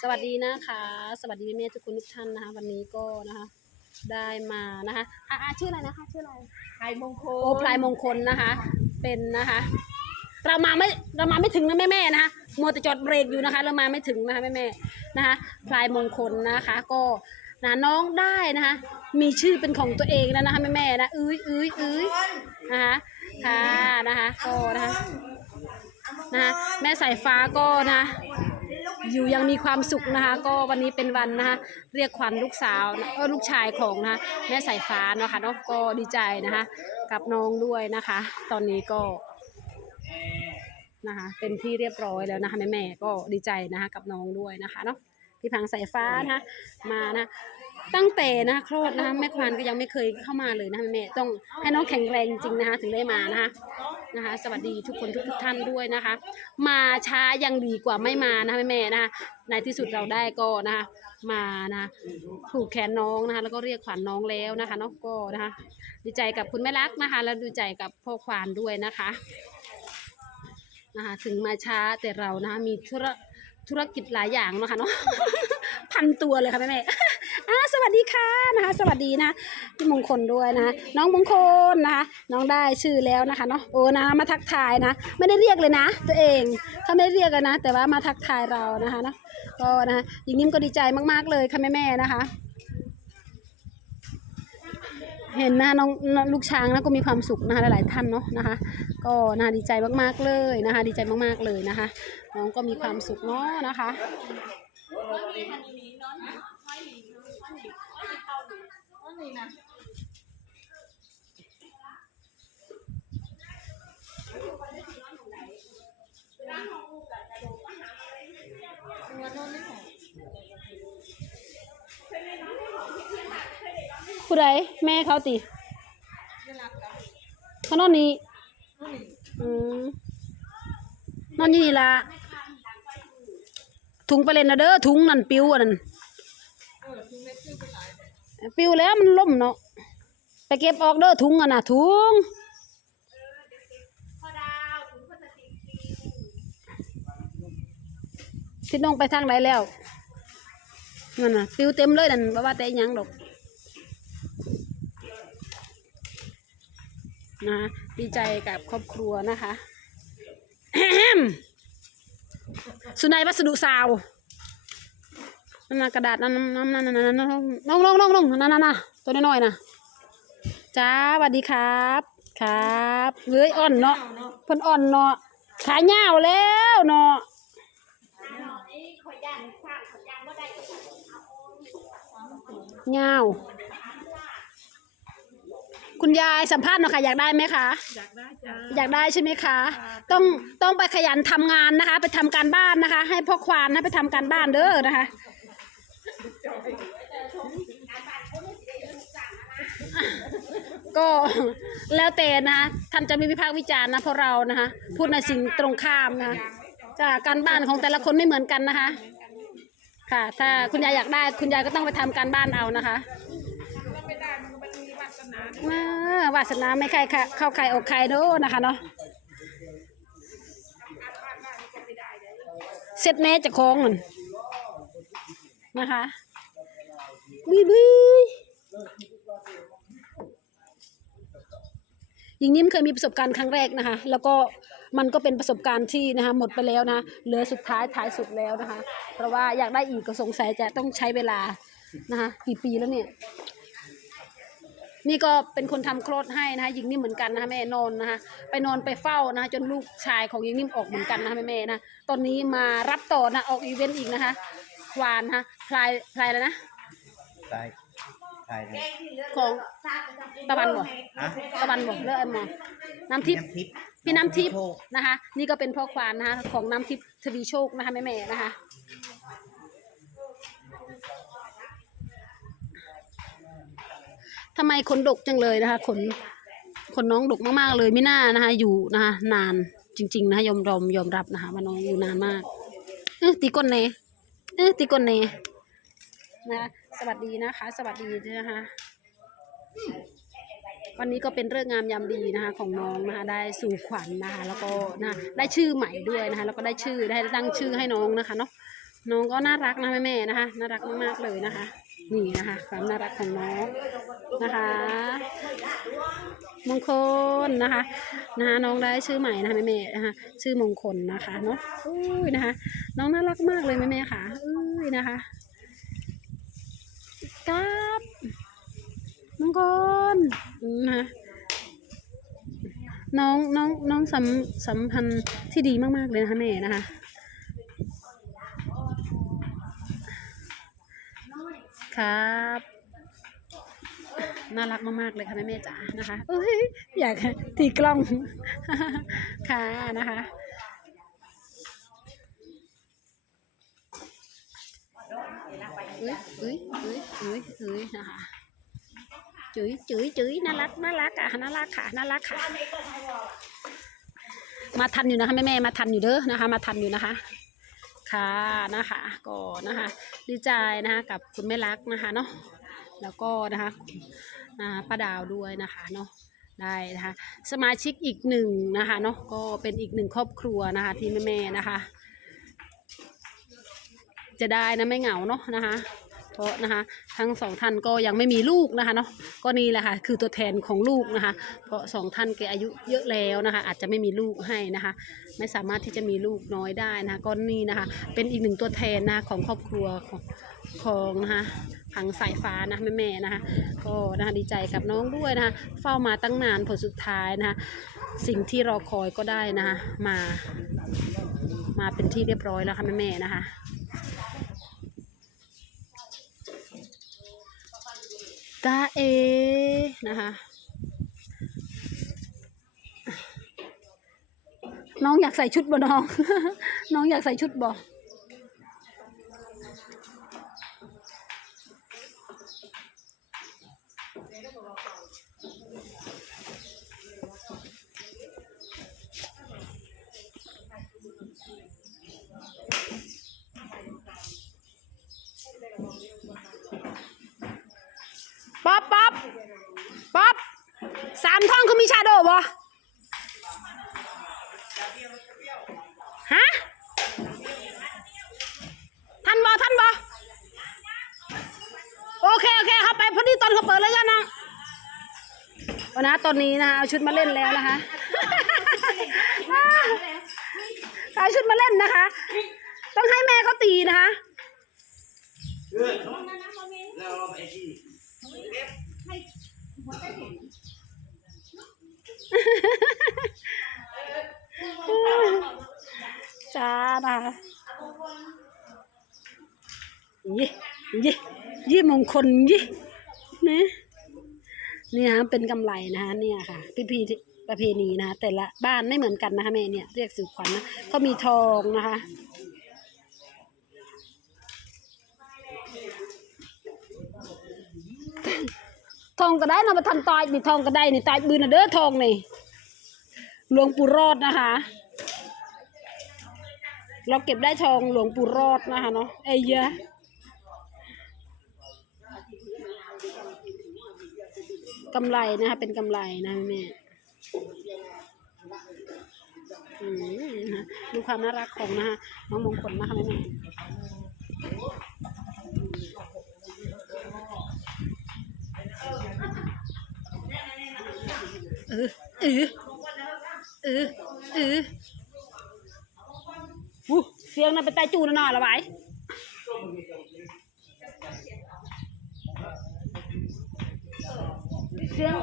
สวัสดีนะคะ สวัสดีแม่ๆทุกคนทุกท่านนะคะ วันนี้ก็นะคะ ได้มานะคะอ่าชื่ออะไรนะคะ ชื่ออะไรไทยมงคลโอพลายมงคลนะคะ เป็นนะคะ เรามาไม่เรามาไม่ถึงนะแม่ๆนะคะมัวแต่จอดเบรกอยู่นะคะ เรามาไม่ถึงนะคะแม่ๆนะคะพลายมงคลนะคะ ก็นะน้องได้นะคะ มีชื่อเป็นของตัวเองแล้วนะคะแม่ๆนะอุ้ยอุ้ยอุ้ยนะคะค่ะนะคะก็นะคะนะคะแม่สายฟ้าก็นะ อยู่ยังมีความสุขนะคะ ก็วันนี้เป็นวันนะคะเรียกขวัญลูกสาวเออลูกชายของนะคะแม่สายฟ้าเนาะค่ะเนาะก็ดีใจนะคะ กับน้องด้วยนะคะ ตอนนี้ก็นะคะเป็นที่เรียบร้อยแล้วนะคะแม่แม่ก็ดีใจนะคะกับน้องด้วยนะคะเนาะพี่พังสายฟ้านะคะมานะตั้งแต่นะคลอดนะคะแม่ควานก็ยังไม่เคยเข้ามาเลยนะคะแม่ต้องให้น้องแข็งแรงจริงนะคะถึงได้มานะคะ นะคะ สวัสดีทุกคนทุกท่านด้วยนะคะ มาช้ายังดีกว่าไม่มานะคะแม่ๆนะคะในที่สุดเราได้ก็นะคะ มานะผูกแขนน้องนะคะ แล้วก็เรียกขวัญน้องแล้วนะคะเนาะก็นะคะดีใจกับคุณแม่รักนะคะ แล้วดีใจกับพ่อควานด้วยนะคะนะคะ ถึงมาช้าแต่เรานะคะมีธุระธุรกิจหลายอย่างนะคะเนาะพันตัวเลยค่ะแม่แม่ อ่าสวัสดีค่ะนะคะ สวัสดีนะพี่มงคลด้วยนะน้องมงคลนะคะ น้องได้ชื่อแล้วนะคะเนาะโอ้นะมาทักทายนะ ไม่ได้เรียกเลยนะ ตัวเองเขาไม่ได้เรียกกันนะ แต่ว่ามาทักทายเรานะคะเนาะก็นะคะหญิงนิ่มก็ดีใจมากๆเลยค่ะแม่แม่ๆนะคะเห็นนะน้องน้องลูกช้างนะก็มีความสุขนะคะหลายๆท่านเนาะนะคะ ก็น่าดีใจมากๆเลยนะคะ ดีใจมากๆเลยนะคะ น้องก็มีความสุขเนาะนะคะ ผู้ใดแม่เขาติเขานอนนี่อืมนอนอยู่นี่ละถุงไปเล่นนะเด้อถุงนั่นปิ้วอันนั้น ปิวแล้วมันล่มเนาะไปเก็บออกเด้อถุงอะนะถุงที่น้องไปทางไหนแล้วนั่นน่ะปิวเต็มเลยนั่นบ่ว่าแต่ยังดอกนะดีใจกับครอบครัวนะคะ สุนัยวัสดุซาว นั่นนะกระดาษนั่นนั่นนั่นนั่นนั่นนั่นน้องน้องน้องน้องนั่นนั่นน่ะตัวน้อยๆน่ะจ้าสวัสดีครับ ครับเฮ้ยอ่อนเนาะเพิ่นอ่อนเนาะขาเหย้าวแล้วเนาะเหย้าวคุณยายสัมภาษณ์หน่อยค่ะอยากได้ไหมคะ อยากได้จ้าอยากได้ใช่ไหมคะ ต้องต้องไปขยันทำงานนะคะ ไปทำการบ้านนะคะ ให้พ่อควานให้ไปทำการบ้านเด้อนะคะ ก็แล้วแต่นะท่านจะม่วิพากษ์วิจารณ์นะเพราะเรานะคะพูดในสิ่งตรงข้ามนะคะจากการบ้านของแต่ละคนไม่เหมือนกันนะคะ ค่ะ ถ้าคุณยายอยากได้คุณยายก็ต้องไปทำการบ้านเอานะคะวาสนาอ่าวาสนาไม่ใครเข้าใครออกใครเด้นะคะเนาะเซ็ตแน่จะคล้องมันนะคะบุยบุย หญิงนิ่มเคยมีประสบการณ์ครั้งแรกนะคะ แล้วก็มันก็เป็นประสบการณ์ที่นะคะหมดไปแล้วนะะเหลือสุดท้ายท้ายสุดแล้วนะคะ เพราะว่าอยากได้อีกก็สงสัยจะต้องใช้เวลานะคะกี่ปีแล้วเนี่ยนี่ก็เป็นคนทำคลอดให้นะคะหญิงนิ่มเหมือนกันนะคะแม่นอนนะคะไปนอนไปเฝ้านะะจนลูกชายของหญิงนิ่มออกเหมือนกันนะคะแม่แม่ๆนะตอนนี้มารับต่อนะออกอีเวนต์อีกนะคะควานนะคะพลายพลายแล้วนะตาย ตายเลยของตะวันบ่ฮะตะวันบ่เลืออันหมอน้ำทิพย์น้ำทิพย์ พี่น้ำทิพย์โชคนะคะ นี่ก็เป็นพ่อควานนะคะ ของน้ำทิพย์ทวีโชคนะคะแม่แม่ๆนะคะ ทำไมขนดกจังเลยนะคะขนขนน้องดกมากๆเลยไม่น่านะคะ อยู่นะคะนานจริง ๆ นะคะยอมรอมยอมรับนะคะว่าน้องอยู่นานมาก เออตีก้นเนเออตีก้นเนนะคะ สวัสดีนะคะ สวัสดีด้วยนะคะ วันนี้ก็เป็นเรื่องงามยามดีนะคะ ของน้องนะคะ ได้สู่ขวัญนะคะ แล้วก็นะได้ชื่อใหม่ด้วยนะคะ แล้วก็ได้ชื่อได้ตั้งชื่อให้น้องนะคะเนาะน้องก็น่ารักนะแม่ๆนะคะ น่ารักมากๆเลยนะคะ นี่นะคะความน่ารักของน้องนะคะ มงคลนะคะนะคะน้องได้ชื่อใหม่นะคะแม่ๆนะคะชื่อมงคลนะคะเนาะอุ้ยนะคะ น้องน่ารักมากเลยแม่ๆค่ะอุ้ยนะคะ กับมงคลนะคะน้องน้องน้องสัมสัมพันธ์ที่ดีมากๆเลยนะคะแม่นะคะครับ น่ารักมากๆเลยค่ะแม่เมจ๋านะคะเอ้ยอยากตีกล้องค่ะนะคะ อ้ยเอ้ยเอ้ยเอ้ยเอ้ยนะคะจุ๋ยจุ๋ยจุ๋ยน่ารักน่ารักอะน่ารักค่ะน่ารักค่ะ มาทันอยู่นะคะแม่แม่มาทันอยู่เด้อนะคะ มาทันอยู่นะคะ ค่ะนะคะก็นะคะดีใจนะคะกับคุณแม่รักนะคะเนาะแล้วก็นะคะอ่าป้าดาวด้วยนะคะเนาะได้นะคะสมาชิกอีกหนึ่งนะคะเนาะก็เป็นอีกหนึ่งครอบครัวนะคะที่แม่ๆนะคะ จะได้นะไม่เหงาเนาะนะคะ เพราะนะคะ ทั้งสองท่านก็ยังไม่มีลูกนะคะเนาะก็นี่แหละค่ะคือตัวแทนของลูกนะคะ เพราะสองท่านแกอายุเยอะแล้วนะคะ อาจจะไม่มีลูกให้นะคะ ไม่สามารถที่จะมีลูกน้อยได้นะคะก็นี่นะคะ เป็นอีกหนึ่งตัวแทนนะคะของครอบครัวของของนะคะผังสายฟ้านะแม่ๆนะคะก็นะคะดีใจกับน้องด้วยนะคะเฝ้ามาตั้งนานผลสุดท้ายนะคะสิ่งที่รอคอยก็ได้นะคะมามาเป็นที่เรียบร้อยแล้วค่ะแม่ๆนะคะ ตาเอนะคะน้องอยากใส่ชุดบ่น้อง น้องอยากใส่ชุดบ่ พอดีตอนเขาเปิดเลยกันนะวันนะตอนนี้นะคะเอาชุดมาเล่นแล้วนะคะเอาชุดมาเล่นนะคะ ต้องให้แม่เขาตีนะคะจ้านะคะยี่ยี่ยี่มงคลยี่ นะนี่ฮะเป็นกำไรนะคะเนี่ยค่ะพิธีประเพณีนะคะแต่ละบ้านไม่เหมือนกันนะคะแม่เนี่ยเรียกสืบขวัญนะเขามีทองนะคะทองก็ได้นะมาทันตายนี่ทองก็ได้นี่ตายบืนนะเด้อทองนี่หลวงปู่รอดนะคะ เราเก็บได้ทองหลวงปู่รอดนะคะเนาะไอ้ยะ กำไรนะคะ เป็นกำไรนะแม่ดูความน่ารักของนะคะน้องมงคลนะคะแม่แม่เออเออเออเอออู้เสียงน่ะเป็นตาจูนน่ะละไว้ เสียง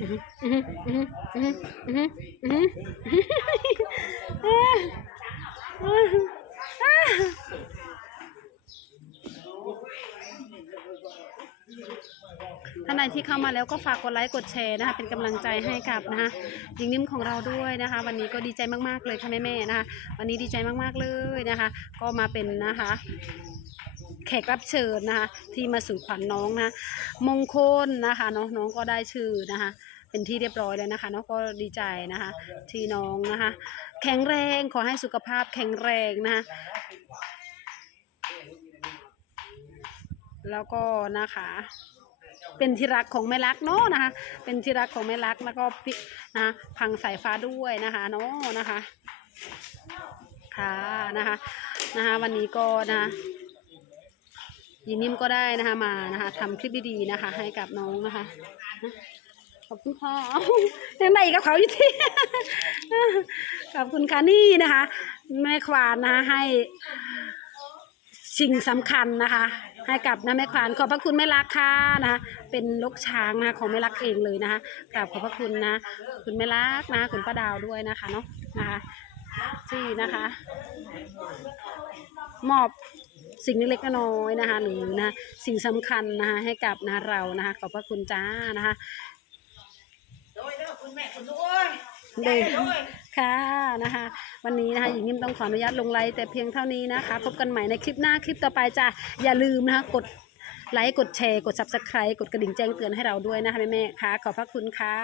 อือหืออือหืออือหืออือหืออือหืออือหือ ที่เข้ามาแล้วก็ฝากกดไลค์กดแชร์นะคะเป็นกำลังใจให้กับนะคะหญิงนิ่มของเราด้วยนะคะ วันนี้ก็ดีใจมากๆเลยค่ะแม่ๆนะคะวันนี้ดีใจมากๆเลยนะคะ ก็มาเป็นนะคะแขกรับเชิญนะคะ ที่มาสู่ขวัญน้องนะมงคลนะคะน้องน้องก็ได้ชื่อนะคะ เป็นที่เรียบร้อยแล้วนะคะน้องก็ดีใจนะคะ ที่น้องนะคะ แข็งแรงขอให้สุขภาพแข็งแรงนะคะแล้วก็นะคะ เป็นที่รักของแม่รักเนาะนะคะ เป็นที่รักของแม่รักแล้วก็พี่นะพังสายฟ้าด้วยนะคะเนาะนะคะค่ะนะคะนะคะ วันนี้ก็นะคะยินนิ่มก็ได้นะคะมานะคะทำคลิปดีๆนะคะ ให้กับน้องนะคะขอบคุณค่ะยังไงกับเขาอยู่ที่ขอบคุณค่ะนี่นะคะ แม่ควานนะคะให้ สิ่งสำคัญนะคะ ให้กับนะแม่ควานขอบพระคุณแม่รักค่ะนะคะเป็นลกช้างนะของแม่รักเองเลยนะคะกราบขอบพระคุณนะ คุณแม่รักนะคุณป้าดาวด้วยนะคะเนาะนะคะที่นะคะ มอบสิ่งเล็กๆน้อยๆนะคะหรือนะสิ่งสำคัญนะคะให้กับนะเรานะคะขอบพระคุณจ้านะคะโดยเด้อคุณแม่คุณด้วย เดยค่ะนะคะ วันนี้นะคะหญิงนิ่มต้องขออนุญาตลงไลน์แต่เพียงเท่านี้นะคะ พบกันใหม่ในคลิปหน้าคลิปต่อไปจ้ะอย่าลืมนะคะกดไลค์กดแชร์กด subscribe กดกระดิ่งแจ้งเตือนให้เราด้วยนะคะแม่ๆค่ะขอบพระคุณค่ะ